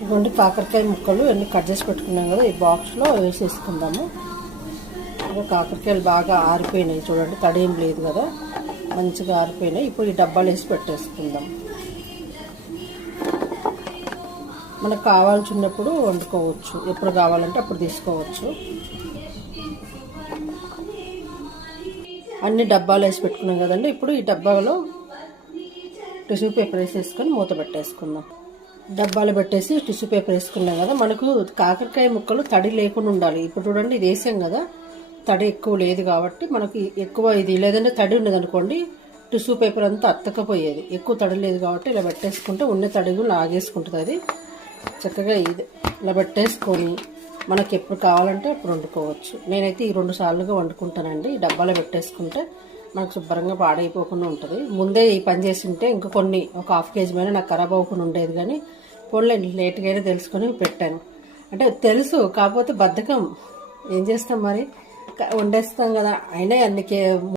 ఇదిగోండి కాకరకాయ ముక్కలు అన్నీ కట్ చేసి పెట్టుకున్నాం కదా, ఈ బాక్స్లో వేసేసుకుందాము. కాకరకాయలు బాగా ఆరిపోయినాయి చూడండి, తడి ఏం లేదు కదా, మంచిగా ఆరిపోయినాయి. ఇప్పుడు ఈ డబ్బాలు వేసి పెట్టేసుకుందాం. మనకు కావాల్సినప్పుడు వండుకోవచ్చు, ఎప్పుడు కావాలంటే అప్పుడు తీసుకోవచ్చు. అన్ని డబ్బాలు వేసి పెట్టుకున్నాం కదండి. ఇప్పుడు ఈ డబ్బాలో టిష్యూ పేపర్ వేసేసుకొని మూత పెట్టేసుకుందాం. డబ్బాలు పెట్టేసి టిష్యూ పేపర్ వేసుకున్నాం కదా, మనకు కాకరకాయ ముక్కలు తడి లేకుండా ఉండాలి. ఇప్పుడు చూడండి ఇది వేసాం కదా, తడి ఎక్కువ లేదు కాబట్టి మనకి ఎక్కువ ఇది లేదంటే తడి ఉన్నదనుకోండి టిష్యూ పేపర్ అంతా అత్తకపోయేది. ఎక్కువ తడి లేదు కాబట్టి ఇలా పెట్టేసుకుంటే ఉన్న తడి కూడా లాగేసుకుంటుంది. అది చక్కగా ఇది ఇలా పెట్టేసుకొని మనకి ఎప్పుడు కావాలంటే అప్పుడు వండుకోవచ్చు. నేనైతే ఈ 2 సార్లుగా వండుకుంటానండి. ఈ డబ్బాలో పెట్టేసుకుంటే మనకు శుభ్రంగా పాడైపోకుండా ఉంటుంది. ముందే ఈ పని చేసి ఉంటే ఇంకా కొన్ని ఒక 1/2 kg మీద నాకు ఖరాబ్ అవ్వకుండా ఉండేది. కానీ పోన్లే లేట్గా అయినా తెలుసుకొని పెట్టాను. అంటే తెలుసు, కాకపోతే బద్ధకం, ఏం చేస్తాం మరి, వండేస్తాం కదా. అయినా అందుకే